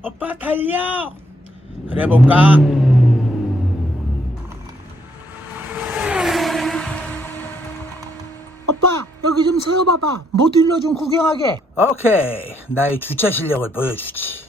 오빠 달려. 그래 볼까? 오빠 여기 좀 세워봐봐. 모듈러 좀 구경하게. 오케이, 나의 주차 실력을 보여주지.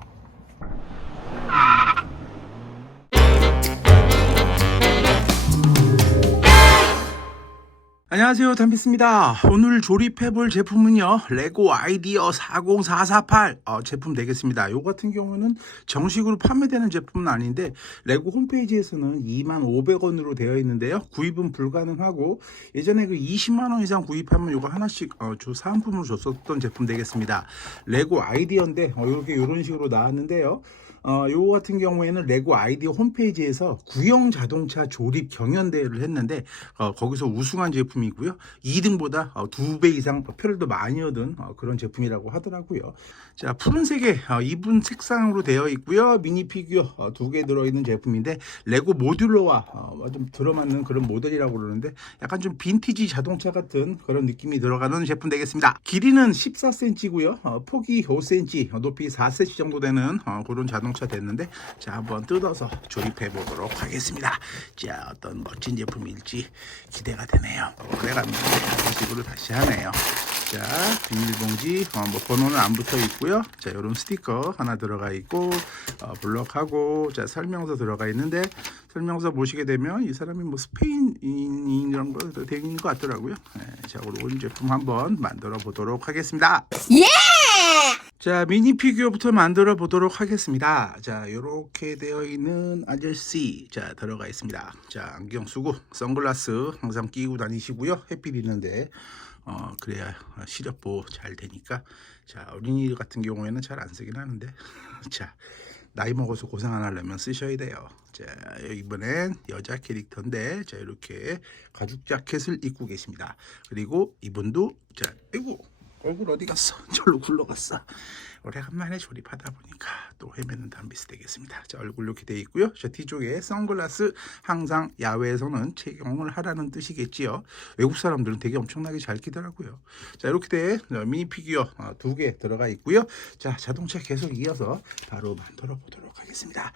안녕하세요, 담비스입니다. 오늘 조립해볼 제품은요, 레고 아이디어 40448 제품 되겠습니다. 요 같은 경우는 정식으로 판매되는 제품은 아닌데 레고 홈페이지에서는 25,500원으로 되어 있는데요, 구입은 불가능하고 예전에 그 20만원 이상 구입하면 요거 하나씩 사은품으로 줬었던 제품 되겠습니다. 레고 아이디어인데 이렇게 이런 식으로 나왔는데요, 요거 같은 경우에는 레고 아이디어 홈페이지에서 구형 자동차 조립 경연대회를 했는데 거기서 우승한 제품이고요, 2등보다 2배 이상 표를 더 많이 얻은 그런 제품이라고 하더라고요. 자, 푸른색의 이분 색상으로 되어 있고요, 미니 피규어 2개 들어있는 제품인데 레고 모듈러와 좀 들어맞는 그런 모델이라고 그러는데 약간 좀 빈티지 자동차 같은 그런 느낌이 들어가는 제품 되겠습니다. 길이는 14cm고요, 폭이 5cm, 높이 4cm 정도 되는 그런 자동차 됐는데, 자, 한번 뜯어서 조립해 보도록 하겠습니다. 자, 어떤 멋진 제품일지 기대가 되네요. 오래간만에 식으로 다시 하네요. 자, 비닐봉지, 뭐 번호는 안 붙어 있고요. 자, 이런 스티커 하나 들어가 있고, 블럭하고, 자, 설명서 들어가 있는데, 설명서 보시게 되면 이 사람이 뭐 스페인인 이런 거 되어 있는 것 같더라고요. 네, 자, 오늘 제품 한번 만들어 보도록 하겠습니다. 예! 자, 미니 피규어부터 만들어 보도록 하겠습니다. 자, 이렇게 되어 있는 아저씨, 자, 들어가 있습니다. 자, 안경 쓰고 선글라스 항상 끼고 다니시고요. 햇빛 있는데 그래야 시력 보호 잘 되니까. 자, 어린이 같은 경우에는 잘 안 쓰긴 하는데 자, 나이 먹어서 고생 안 하려면 쓰셔야 돼요. 자, 이번엔 여자 캐릭터인데, 자, 이렇게 가죽 자켓을 입고 계십니다. 그리고 이분도, 자, 아이고, 얼굴 어디 갔어? 절로 굴러갔어. 오래간만에 조립하다 보니까 또 헤매는 담비스 되겠습니다. 자, 얼굴 이렇게 돼 있고요. 자, 뒤쪽에 선글라스, 항상 야외에서는 착용을 하라는 뜻이겠지요. 외국 사람들은 되게 엄청나게 잘 끼더라고요. 자, 이렇게 돼 미니 피규어 2개 들어가 있고요. 자, 자동차 계속 이어서 바로 만들어 보도록 하겠습니다.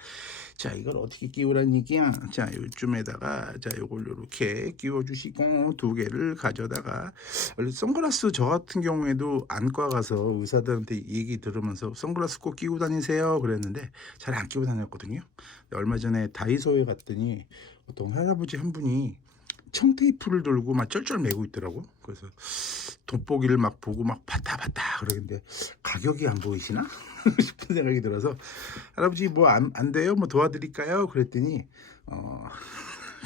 자, 이걸 어떻게 끼우라는 얘기야? 자, 요쯤에다가, 자, 요걸 이렇게 끼워 주시고 2개를 가져다가, 원래 선글라스 저 같은 경우에도 안과 가서 의사들한테 얘기 들으면서 선글라스 꼭 끼고 다니세요 그랬는데 잘 안 끼고 다녔거든요. 얼마 전에 다이소에 갔더니 어떤 할아버지 한 분이 청테이프를 들고 막 쩔쩔 매고 있더라고. 그래서 돋보기를 막 보고 막 봤다 그러는데 가격이 안 보이시나 싶은 생각이 들어서, 할아버지 뭐 안 돼요? 뭐 도와드릴까요? 그랬더니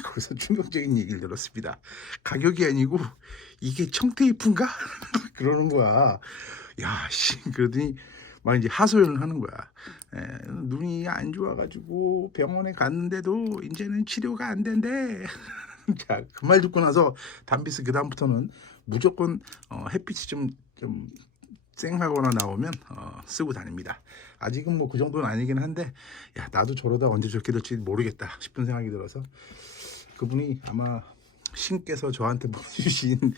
거기서 충격적인 얘기를 들었습니다. 가격이 아니고 이게 청테이프인가? 그러는 거야. 야, 씨, 그러더니 막 이제 하소연을 하는 거야. 눈이 안 좋아가지고 병원에 갔는데도 이제는 치료가 안 된대. 자, 그 말 듣고 나서 담비스 그 다음부터는 무조건 햇빛이 좀 쌩하거나 나오면 쓰고 다닙니다. 아직은 뭐 그 정도는 아니긴 한데, 야, 나도 저러다 언제 저렇게 될지 모르겠다 싶은 생각이 들어서, 그분이 아마 신께서 저한테 보내주신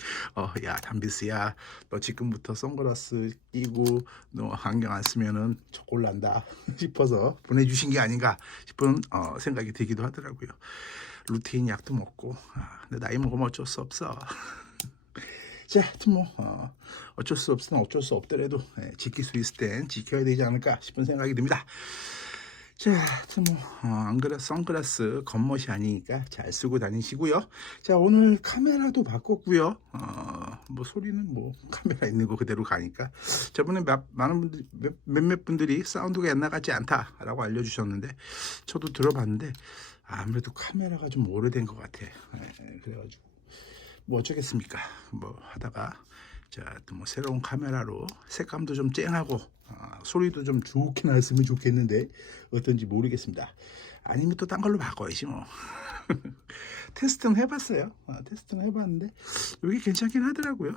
야, 담비스야, 너 지금부터 선글라스 끼고 너 안경 안 쓰면은 초콜난다 싶어서 보내주신 게 아닌가 싶은 생각이 들기도 하더라고요. 루테인 약도 먹고, 근데 나이 먹으면 어쩔 수 없어. 자, 하여튼 뭐 어쩔 수 없으면 어쩔 수 없더라도 지킬 수 있을 땐 지켜야 되지 않을까 싶은 생각이 듭니다. 자, 하여튼 뭐 안 그래도 선글라스 겉멋이 아니니까 잘 쓰고 다니시고요. 자, 오늘 카메라도 바꿨고요. 뭐 소리는 뭐 카메라 있는 거 그대로 가니까. 저번에 많은 분들, 몇몇 분들이 사운드가 옛날 같지 않다라고 알려주셨는데 저도 들어봤는데 아무래도 카메라가 좀 오래된 것 같아. 그래가지고 뭐 어쩌겠습니까? 뭐 하다가, 자, 또 뭐 새로운 카메라로 색감도 좀 쨍하고 소리도 좀 좋게 났으면 좋겠는데 어떤지 모르겠습니다. 아니면 또 딴 걸로 바꿔야지 뭐. 테스트는 해봤어요. 테스트는 해봤는데 이게 괜찮긴 하더라고요.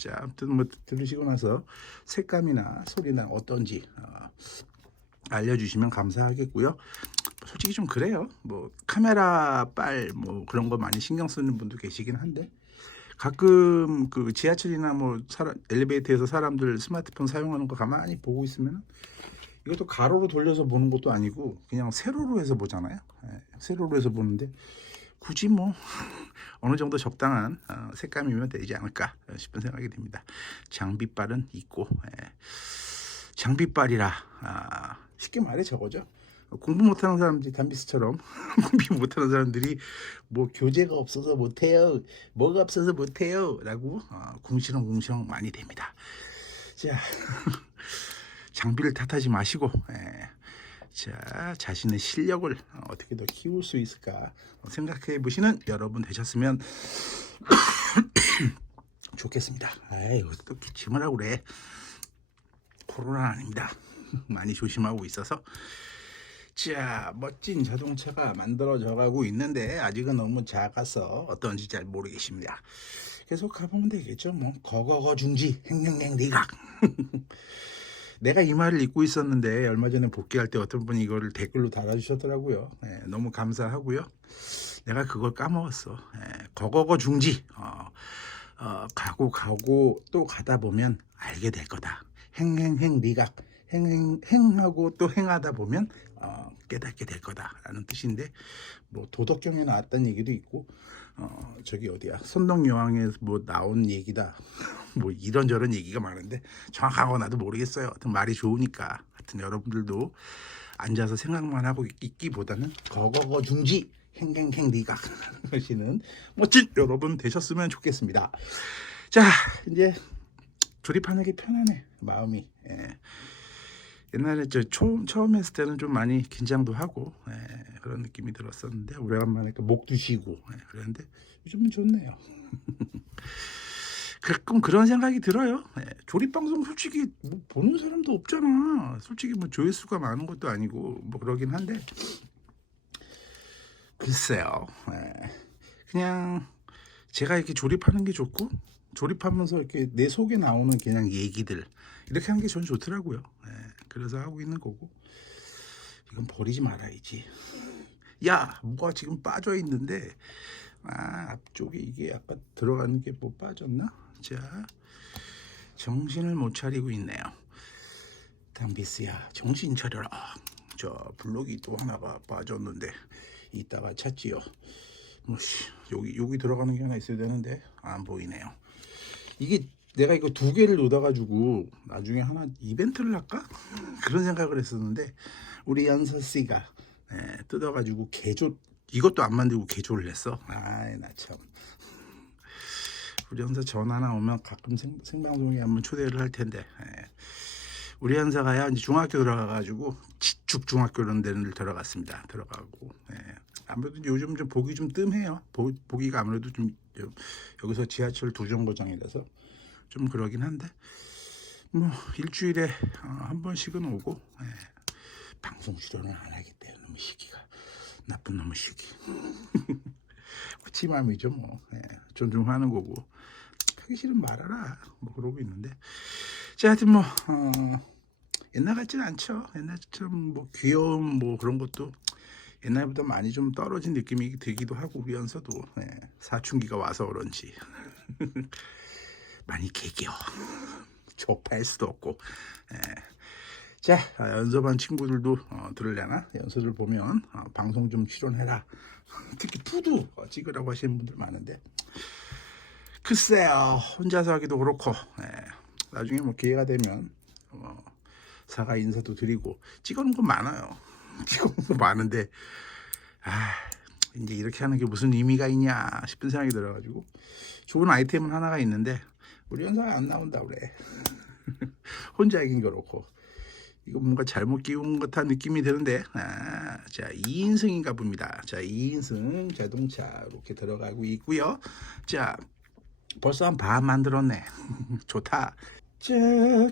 자, 아무튼 뭐 들으시고 나서 색감이나 소리나 어떤지 알려주시면 감사하겠고요. 솔직히 좀 그래요. 뭐 카메라 빨 뭐 그런 거 많이 신경 쓰는 분도 계시긴 한데, 가끔 그 지하철이나 뭐 엘리베이터에서 사람들 스마트폰 사용하는 거 가만히 보고 있으면 이것도 가로로 돌려서 보는 것도 아니고 그냥 세로로 해서 보잖아요. 세로로 해서 보는데 굳이 뭐 어느 정도 적당한 색감이면 되지 않을까 싶은 생각이 듭니다. 장비빨은 있고 장비빨이라 쉽게 말해 저거죠. 공부 못하는 사람들이 담비스처럼 공부 못하는 사람들이 뭐 교재가 없어서 못해요, 뭐가 없어서 못해요 라고 궁시렁궁시렁 많이 됩니다. 자 장비를 탓하지 마시고 자 자신의 실력을 어떻게 더 키울 수 있을까 생각해 보시는 여러분 되셨으면 좋겠습니다. 아이 또 기침을 하고 그래. 코로나 아닙니다. 많이 조심하고 있어서. 자 멋진 자동차가 만들어져 가고 있는데 아직은 너무 작아서 어떤지 잘 모르겠습니다. 계속 가보면 되겠죠. 뭐 거거거 중지 행행행 리각. 내가 이 말을 잊고 있었는데 얼마 전에 복귀할 때 어떤 분이 이거를 댓글로 달아주셨더라고요. 너무 감사하고요. 내가 그걸 까먹었어. 거거거 중지. 가고 또 가다 보면 알게 될 거다. 행행행 미각. 행하고 또 행하다 보면 깨닫게 될 거다라는 뜻인데 뭐 도덕경에 나왔다는 얘기도 있고 저기 어디야 선덕여왕에 뭐 나온 얘기다 뭐 이런저런 얘기가 많은데 정확하고 나도 모르겠어요. 하여튼 말이 좋으니까 하여튼 여러분들도 앉아서 생각만 하고 있기보다는 거거거 중지 행행행 리각 하시는 멋진 여러분 되셨으면 좋겠습니다. 자 이제 조립하는 게 편하네 마음이. 옛날에 처음 했을 때는 좀 많이 긴장도 하고 그런 느낌이 들었었는데 오래간만에 목도 쉬고 그랬는데 요즘은 좋네요. 가끔 그런 생각이 들어요. 조립방송 솔직히 뭐 보는 사람도 없잖아. 솔직히 뭐 조회수가 많은 것도 아니고 뭐 그러긴 한데 글쎄요. 그냥 제가 이렇게 조립하는 게 좋고 조립하면서 이렇게 내 속에 나오는 그냥 얘기들 이렇게 하는 게 전 좋더라고요. 그래서 하고 있는 거고 이건 버리지 말아야지. 야 뭐가 지금 빠져 있는데 앞쪽에 이게 아까 들어가는 게 뭐 빠졌나? 자 정신을 못 차리고 있네요. 담비스야 정신 차려라. 저 블록이 또 하나가 빠졌는데 이따가 찾지요. 뭐 여기 들어가는 게 하나 있어야 되는데 안 보이네요. 이게 내가 이거 두 개를 넣어가지고 나중에 하나 이벤트를 할까? 그런 생각을 했었는데 우리 연서 씨가 뜯어가지고 개조 이것도 안 만들고 개조를 했어. 아이 나 참. 우리 연서 전화나 오면 가끔 생방송에 한번 초대를 할 텐데 우리 연서가야 이제 중학교 들어가가지고 지축 중학교 이런 데를 들어갔습니다. 들어가고 아무래도 요즘 좀 보기 좀 뜸해요. 보기가 아무래도 좀 여기서 지하철 2정거장이라서 좀 그러긴 한데 뭐 일주일에 한 번씩은 오고 방송 출연을 안 하겠대요. 너무 시기가 나쁜 놈의 시기. 치맘이죠 뭐. 존중하는 거고 하기 싫으면 말하라 뭐 그러고 있는데 자 하여튼 뭐 옛날 같지는 않죠. 옛날처럼 뭐 귀여움 뭐 그런 것도 옛날보다 많이 좀 떨어진 느낌이 들기도 하고 우리면서도 사춘기가 와서 그런지 많이 개겨 좁할 수도 없고 자 연서반 친구들도 들으려나 연서들 보면 방송 좀 출연해라 특히 푸드 찍으라고 하시는 분들 많은데 글쎄요 혼자서 하기도 그렇고 나중에 뭐 기회가 되면 사과 인사도 드리고 찍어놓은 거 많아요. 찍어놓은 거 많은데 이제 이렇게 하는 게 무슨 의미가 있냐 싶은 생각이 들어가지고 좋은 아이템은 하나가 있는데 우리 연사가 안 나온다 그래. 혼자 하긴 그렇고 이거 뭔가 잘못 끼운 것 같은 느낌이 드는데 자 2인승인가 봅니다. 자 2인승 자동차 이렇게 들어가고 있고요. 자 벌써 한 반 만들었네. 좋다. 자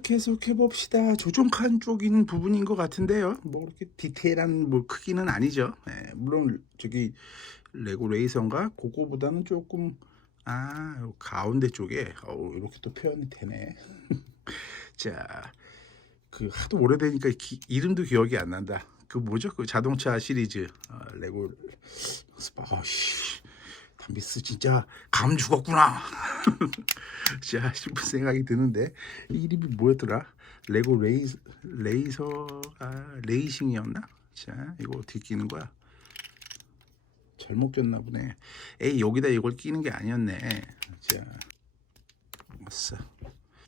계속해 봅시다. 조종칸 쪽인 부분인 것 같은데요. 뭐 그렇게 디테일한 뭐 크기는 아니죠. 물론 저기 레고 레이서인가 그거보다는 조금 요 가운데 쪽에 이렇게 또 표현이 되네. 자 그 하도 오래되니까 이름도 기억이 안 난다. 그 뭐죠? 그 자동차 시리즈 레고 담비스 진짜 감 죽었구나. 자 싶은 생각이 드는데 이름이 뭐였더라? 레고 레이서가 레이싱이었나? 자, 이거 어떻게 끼는 거야? 잘못 꼈나 보네. 에이, 여기다 이걸 끼는 게 아니었네. 자, 왔어.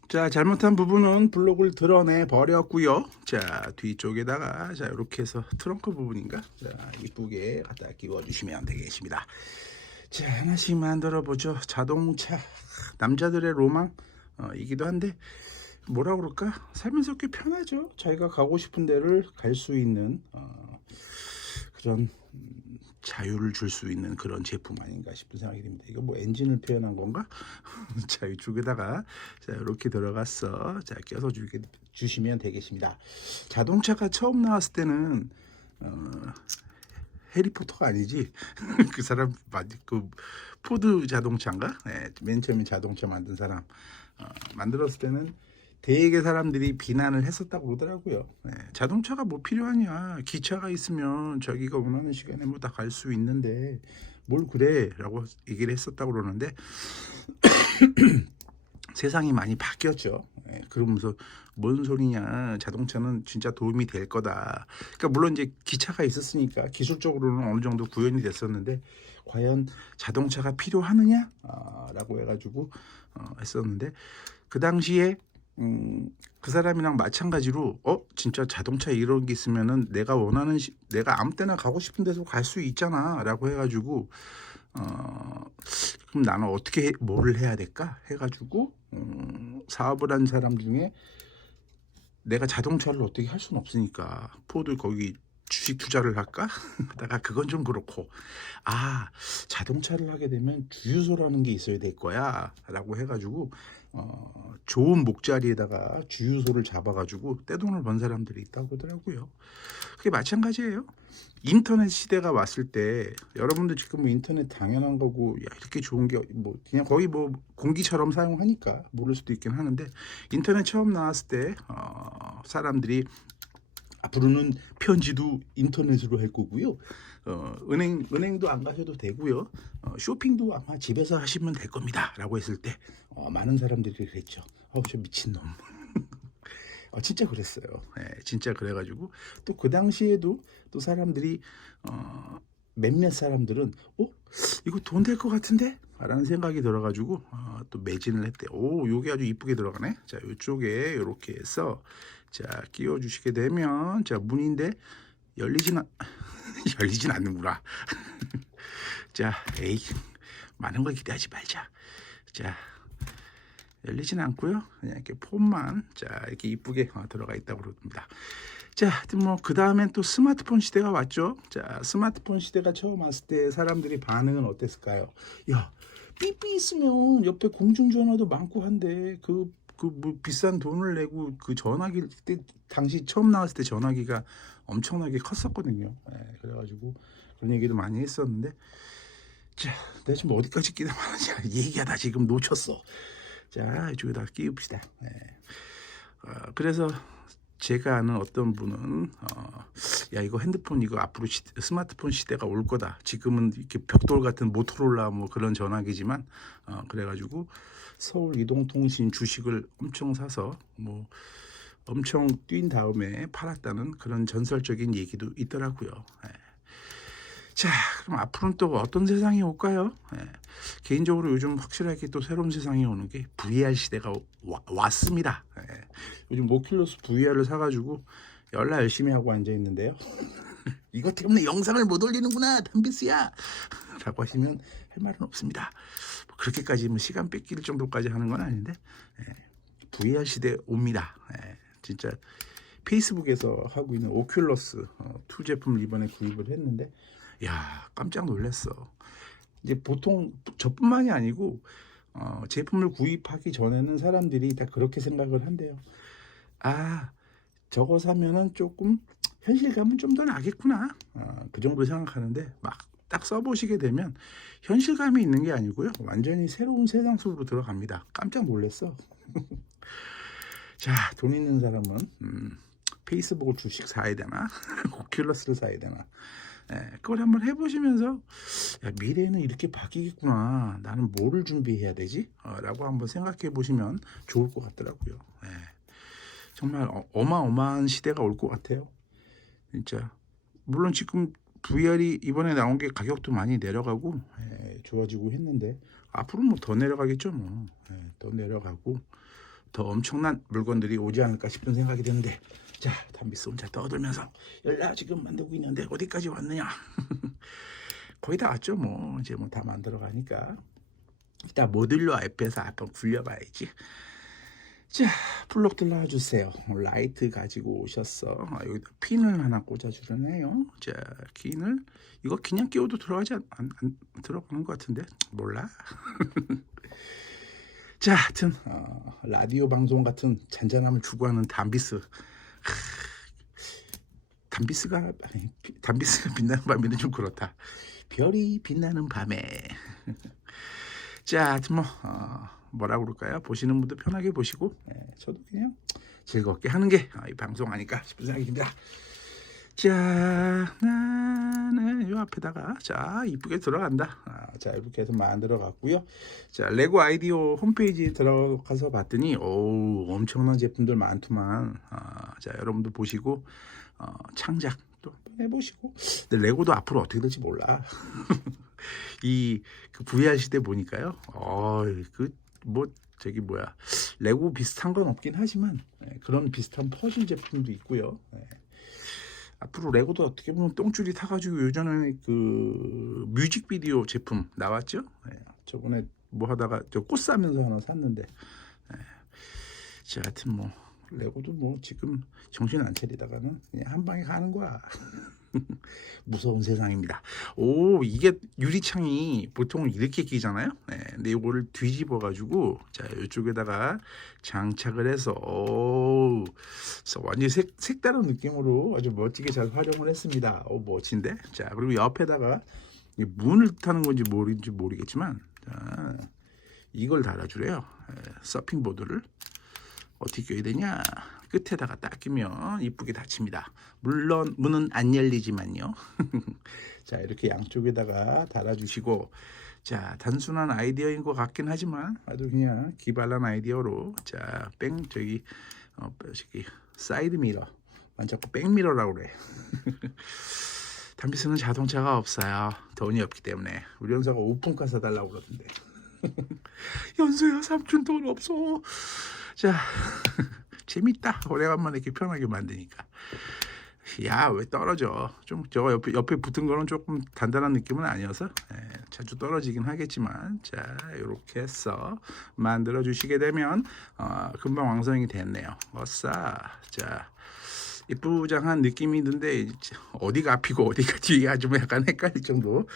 자, 잘못한 부분은 블록을 드러내 버렸고요. 자, 뒤쪽에다가 자, 이렇게 해서 트렁크 부분인가? 자, 이쁘게 갖다 끼워 주시면 되겠습니다. 자, 하나씩 만들어 보죠. 자동차, 남자들의 로망 이기도 한데 뭐라 그럴까? 살면서 꽤 편하죠. 자기가 가고 싶은 데를 갈 수 있는 그런 자유를 줄 수 있는 그런 제품 아닌가 싶은 생각이 듭니다. 이거 뭐 엔진을 표현한 건가? 자, 이쪽에다가 자, 이렇게 들어갔어. 자, 껴서 주시면 되겠습니다. 자동차가 처음 나왔을 때는 해리포터가 아니지. 그 사람 그 포드 자동차인가? 네, 맨 처음에 자동차 만든 사람 만들었을 때는 되게 사람들이 비난을 했었다고 그러더라고요. 네, 자동차가 뭐 필요하냐? 기차가 있으면 자기가 원하는 시간에 뭐 다 갈 수 있는데 뭘 그래?라고 얘기를 했었다고 그러는데 세상이 많이 바뀌었죠. 네, 그러면서 뭔 소리냐? 자동차는 진짜 도움이 될 거다. 그러니까 물론 이제 기차가 있었으니까 기술적으로는 어느 정도 구현이 됐었는데 과연 자동차가 필요하느냐? 라고 해가지고 했었는데 그 당시에 그 사람이랑 마찬가지로 진짜 자동차 이런 게 있으면은 내가 원하는 내가 아무 때나 가고 싶은 데서 갈 수 있잖아라고 해가지고 그럼 나는 어떻게 뭐를 해야 될까 해가지고 사업을 한 사람 중에 내가 자동차를 어떻게 할 수는 없으니까 포드 거기 주식 투자를 할까? 하다가 그건 좀 그렇고 자동차를 하게 되면 주유소라는 게 있어야 될 거야 라고 해가지고 좋은 목자리에다가 주유소를 잡아가지고 떼돈을 번 사람들이 있다고 하더라고요. 그게 마찬가지예요. 인터넷 시대가 왔을 때 여러분들 지금 뭐 인터넷 당연한 거고 야 이렇게 좋은 게 뭐 그냥 거의 뭐 공기처럼 사용하니까 모를 수도 있긴 하는데 인터넷 처음 나왔을 때 사람들이 앞으로는 편지도 인터넷으로 할 거고요. 은행도 안 가셔도 되고요. 쇼핑도 아마 집에서 하시면 될 겁니다. 라고 했을 때 많은 사람들이 그랬죠. 저 미친놈. 진짜 그랬어요. 진짜 그래가지고 또 그 당시에도 또 사람들이 몇몇 사람들은 이거 돈 될 것 같은데? 라는 생각이 들어가지고 또 매진을 했대. 요게 아주 이쁘게 들어가네. 자, 이쪽에 이렇게 해서 자, 끼워 주시게 되면 자, 문인데 열리진 않는구나. 자, 에이, 많은 걸 기대하지 말자. 자, 열리진 않고요. 그냥 이렇게 폼만 자, 이렇게 이쁘게 들어가 있다고 그럽니다. 자, 뭐 그 다음엔 또 스마트폰 시대가 왔죠. 자, 스마트폰 시대가 처음 왔을 때 사람들이 반응은 어땠을까요? 야, 삐삐 있으면 옆에 공중전화도 많고 한데 뭐 비싼 돈을 내고 그 전화기 그때 당시 처음 나왔을 때 전화기가 엄청나게 컸었거든요. 그래가지고 그런 얘기를 많이 했었는데 자, 내가 지금 어디까지 끼다 말하냐 얘기하다 지금 놓쳤어. 자, 이쪽에다 끼웁시다. 그래서 제가 아는 어떤 분은 야 이거 핸드폰 이거 앞으로 스마트폰 시대가 올 거다. 지금은 이렇게 벽돌 같은 모토로라 뭐 그런 전화기지만 그래가지고 서울 이동통신 주식을 엄청 사서 뭐 엄청 뛴 다음에 팔았다는 그런 전설적인 얘기도 있더라고요. 자, 그럼 앞으로는 또 어떤 세상이 올까요? 개인적으로 요즘 확실하게 또 새로운 세상이 오는 게 VR 시대가 왔습니다. 요즘 오큘러스 VR을 사가지고 연락 열심히 하고 앉아 있는데요. 이것 때문에 영상을 못 올리는구나, 담비스야. 라고 하시면 할 말은 없습니다. 그렇게까지 뭐 시간 뺏길 정도까지 하는 건 아닌데 VR 시대 옵니다. 진짜 페이스북에서 하고 있는 오큘러스 2 제품을 이번에 구입을 했는데 야, 깜짝 놀랐어. 이제 보통 저뿐만이 아니고 제품을 구입하기 전에는 사람들이 다 그렇게 생각을 한대요. 저거 사면은 조금 현실감은 좀 더 나겠구나. 그 정도 생각하는데 막 딱 써보시게 되면 현실감이 있는 게 아니고요. 완전히 새로운 세상 속으로 들어갑니다. 깜짝 놀랐어. 자, 돈 있는 사람은 페이스북을 주식 사야 되나? 오큘러스를 사야 되나? 그걸 한번 해보시면서 야, 미래는 이렇게 바뀌겠구나. 나는 뭐를 준비해야 되지? 라고 한번 생각해 보시면 좋을 것 같더라고요. 정말 어마어마한 시대가 올 것 같아요. 진짜. 물론 지금 VR이 이번에 나온 게 가격도 많이 내려가고 좋아지고 했는데 앞으로 뭐 더 내려가겠죠 뭐. 더 내려가고 더 엄청난 물건들이 오지 않을까 싶은 생각이 드는데, 자, 담비스 혼자 떠들면서 열라 지금 만들고 있는데 어디까지 왔느냐. 거의 다 왔죠 뭐. 이제 뭐 다 만들어 가니까 일단 모듈러 앱에서 한번 굴려봐야지. 자, 블록들 놔주세요. 라이트 가지고 오셨어. 여기다 핀을 하나 꽂아주려네요. 자, 핀을 이거 그냥 끼워도 들어가지 안 들어가는 것 같은데 몰라. 자, 하여튼 라디오 방송 같은 잔잔함을 추구하는 담비스. 담비스가 빛나는 밤에는 좀 그렇다. 별이 빛나는 밤에. 자, 하여튼 뭐 뭐라 그럴까요? 보시는 분들 편하게 보시고 저도 그냥 즐겁게 하는 게 이 방송 아닐까 싶은 생각이 듭니다. 자, 나는 요 앞에다가 자 이쁘게 들어간다. 자 이렇게 해서 만들어 갔고요. 자 레고 아이디어 홈페이지 들어가서 봤더니 오 엄청난 제품들 많더만. 자 여러분들 보시고 창작 또 해보시고. 근데 레고도 앞으로 어떻게 될지 몰라. 그 VR 시대 보니까요. 뭐 저기 뭐야 레고 비슷한 건 없긴 하지만 그런 비슷한 퍼즐 제품도 있고요. 앞으로 레고도 어떻게 보면 똥줄이 타가지고 예전에 그 뮤직비디오 제품 나왔죠. 저번에 뭐 하다가 저 꽃 사면서 하나 샀는데. 자, 하여튼 뭐 레고도 뭐 지금 정신 안 차리다가는 그냥 한 방에 가는 거야. 무서운 세상입니다. 오, 이게 유리창이 보통 이렇게 끼잖아요. 근데 이거를 뒤집어 가지고 자 이쪽에다가 장착을 해서 완전 색다른 느낌으로 아주 멋지게 잘 활용을 했습니다. 멋진데. 자 그리고 옆에다가 문을 타는 건지 모르겠지만 자, 이걸 달아주래요. 서핑보드를 어떻게 껴야 되냐? 끝에다가 딱 끼면 이쁘게 닫힙니다. 물론 문은 안 열리지만요. 자 이렇게 양쪽에다가 달아주시고, 자 단순한 아이디어인 것 같긴 하지만 아주 그냥 기발한 아이디어로 자 저기 사이드 미러 자꾸 백미러라고 그래. 담비스는 자동차가 없어요. 돈이 없기 때문에. 우리 연서가 오픈카 사달라고 그러던데. 연수야 삼촌 돈 없어. 자 재밌다. 오래간만에 이렇게 편하게 만드니까. 야 왜 떨어져. 좀 저거 옆에 붙은 거는 조금 단단한 느낌은 아니어서 자주 떨어지긴 하겠지만, 자 이렇게 해서 만들어 주시게 되면 금방 완성이 됐네요. 어싸. 자 이쁘장한 느낌이 드는데 어디가 앞이고 어디가 뒤가 좀 약간 헷갈릴 정도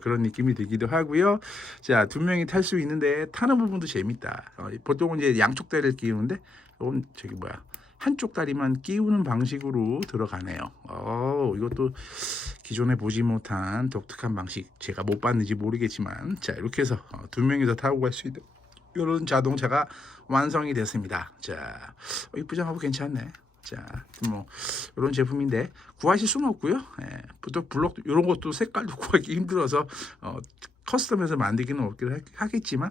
그런 느낌이 들기도 하고요. 자, 두 명이 탈 수 있는데 타는 부분도 재밌다. 보통은 이제 양쪽 다리를 끼우는데 이건 저기 뭐야 한쪽 다리만 끼우는 방식으로 들어가네요. 이것도 기존에 보지 못한 독특한 방식. 제가 못 봤는지 모르겠지만 자 이렇게 해서 두 명이서 타고 갈 수 있는 이런 자동차가 완성이 됐습니다. 자 이쁘장하고 괜찮네. 자, 뭐 이런 제품인데 구하실 수는 없고요. 또 블록 이런 것도 색깔도 구하기 힘들어서 커스텀해서 만들기는 없긴 하겠지만,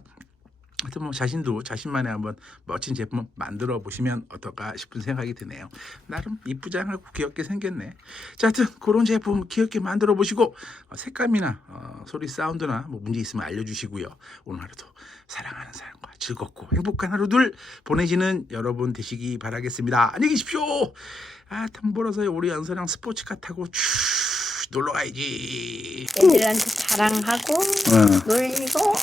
하여튼 뭐 자신만의 한번 멋진 제품 만들어 보시면 어떨까 싶은 생각이 드네요. 나름 이쁘장하고 귀엽게 생겼네. 자, 하여튼 그런 제품 귀엽게 만들어 보시고 색감이나 소리 사운드나 뭐 문제 있으면 알려주시고요. 오늘 하루도 사랑하는 사람과 즐겁고 행복한 하루들 보내시는 여러분 되시기 바라겠습니다. 안녕히 계십시오. 돈 벌어서 우리 연서랑 스포츠카 타고 놀러 가야지. 애들한테 자랑하고 놀고